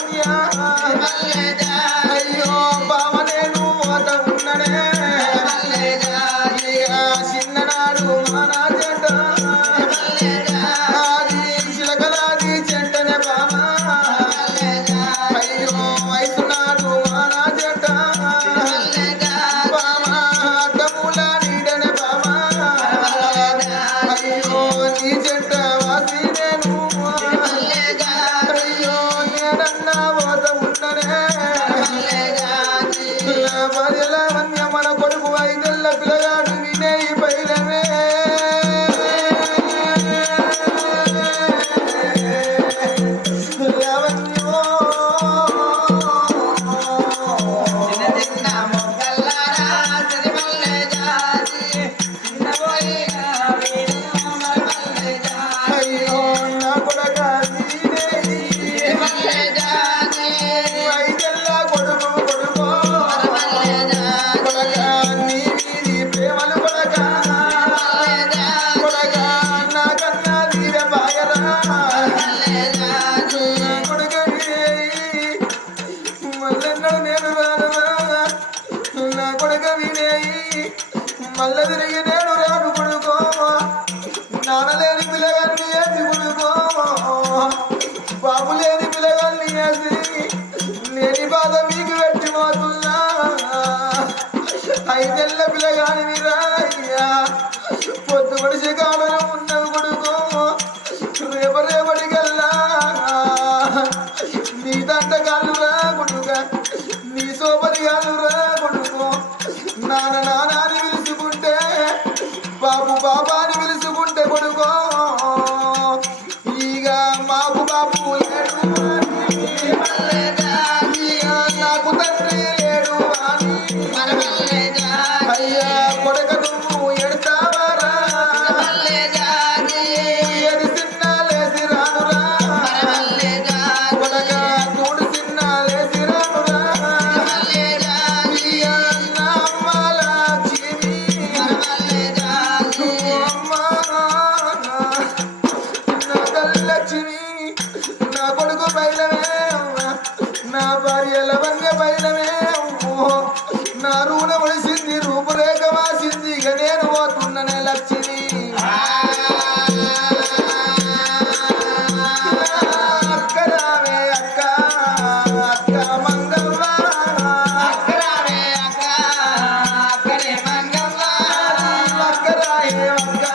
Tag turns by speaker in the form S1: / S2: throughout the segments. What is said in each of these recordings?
S1: Yeah. అప్పు లేని పిల్లగాన్ని వేసి లేని బాధ మీకు పెట్టిపోతున్నా ఐదెళ్ళ పిల్లగాని మీరా అయ్యా పొద్దు పడిసే కాలంలో ఉన్నది కొడుకు. రేప రేపటికల్లా నీ దండగా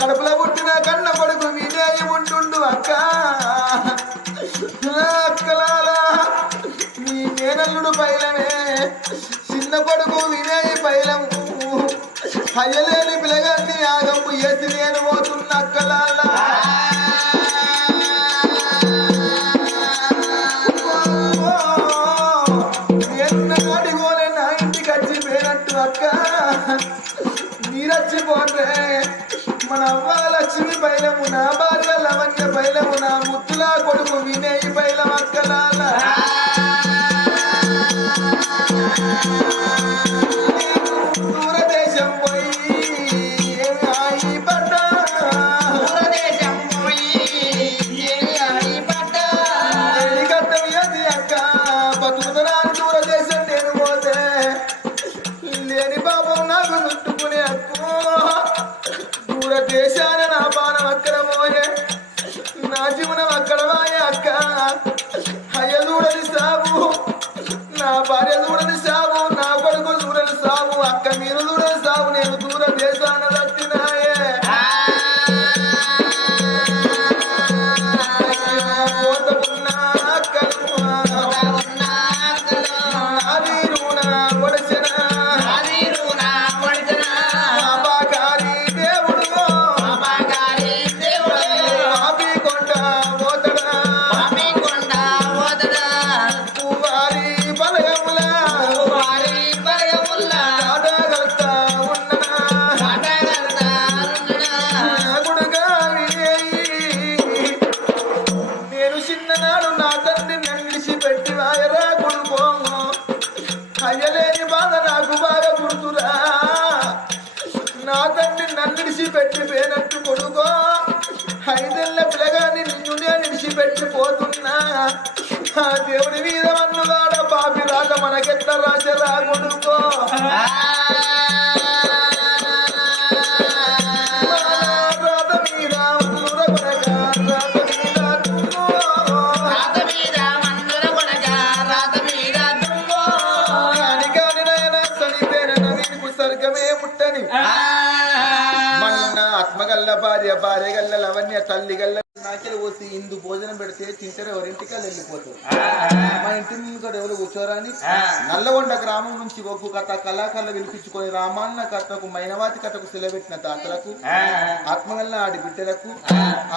S1: కడుపులో పుట్టిన కన్న కొడుకు వీడే ఉంటుండు అక్క. అక్కలాలా నీ నేనల్లుడు పైలమే. చిన్న కొడుకు వినేయి పైలము. అయ్యలేని పిలగాన్ని యాగము ఏసి నేను పోతున్న అక్కలాలా నీరచ్చిపోతే మన అవ్వ లక్ష్మి బయలమున భార్య లవణ్య బయలమున లేనట్టు కొడుకో. ఐదేళ్ళ పిల్లగాని నిన్నునే నేను ఆ దేవుడి మీద మన్నుగాడ పాపి రాత మనకెట్ట రాజరా కొడుకో. తల్లి గల్ల నాకెళ్ళి పోసి ఇందు భోజనం పెడితే తింటారు ఎవరింటికి వాళ్ళు వెళ్ళిపోతారు. మా ఇంటి ముందు ఎవరు కూర్చోరని నల్లగొండ గ్రామం నుంచి ఒగ్గు కథ కళాకారులు వినిపించుకొని రామాన్న కథకు మైనవాతి కథకు సెలబెట్టిన తాతలకు ఆత్మగల్ల ఆడిబిడ్డలకు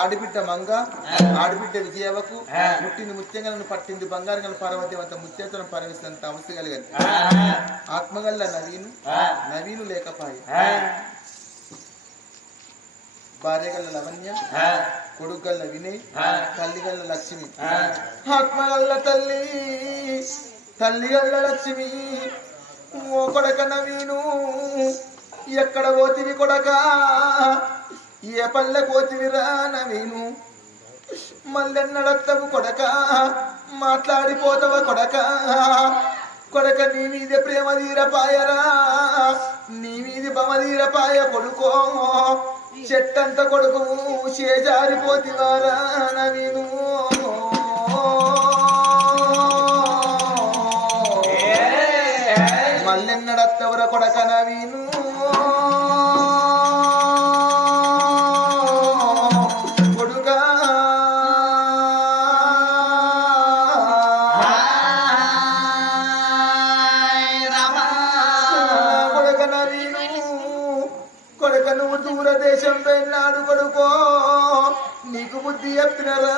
S1: ఆడిబిడ్డ మంగ ఆడిబిడ్డ విజయవకు ముట్టింది ముత్యంగలను పట్టింది బంగారం పార్వతీవంత ముత్యంతరం పరమిస్తున్నంత అవస్థ కలిగదు. ఆత్మగల్ల నవీను నవీను లేకపాయి. భార్య గల్ల లవణ్య కొడుకు గల్ల వినయ్ తల్లి గల్ల లక్ష్మి. ఆత్మగల్ల తల్లి తల్లి గల్ల లక్ష్మి. ఓ కొడక నవీను ఎక్కడ పోతివి కొడక? ఏ పల్లె పోతివిరా నవీను? మల్లెన్నడత్తవు కొడక? మాట్లాడిపోతావ కొడక? కొడక నీ మీద ప్రేమ తీరపాయరా? నీ మీద బమ తీరపాయ కొడుకో? చెట్టంత కొడుకు చేజారిపోతివారా నవీను మల్లెన్నడత్తవర కొడక నవీను బుద్ధి చెప్పినరా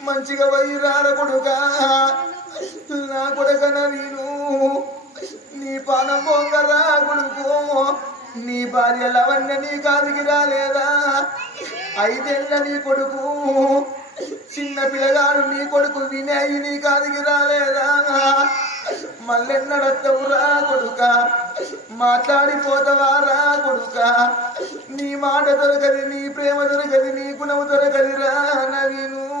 S1: మంచిగా వైరాల కొడుక. నా కొడక నేను. నీ పానం పొంగరా కొడుకు. నీ భార్య లవణ్య నీ కాదికి రాలేదా? ఐదేళ్ళ నీ కొడుకు. చిన్న పిల్లగాడు నీ కొడుకు వినయ్ నీ కాదికి రాలేదా? మళ్ళెన్నడత్తవురా కొడుక? మాట్లాడిపోతావా రా కొడుక? నీ మాట దొరకది నీ ప్రేమ దొరకది నీ గుణము దొరకది రా నవీను.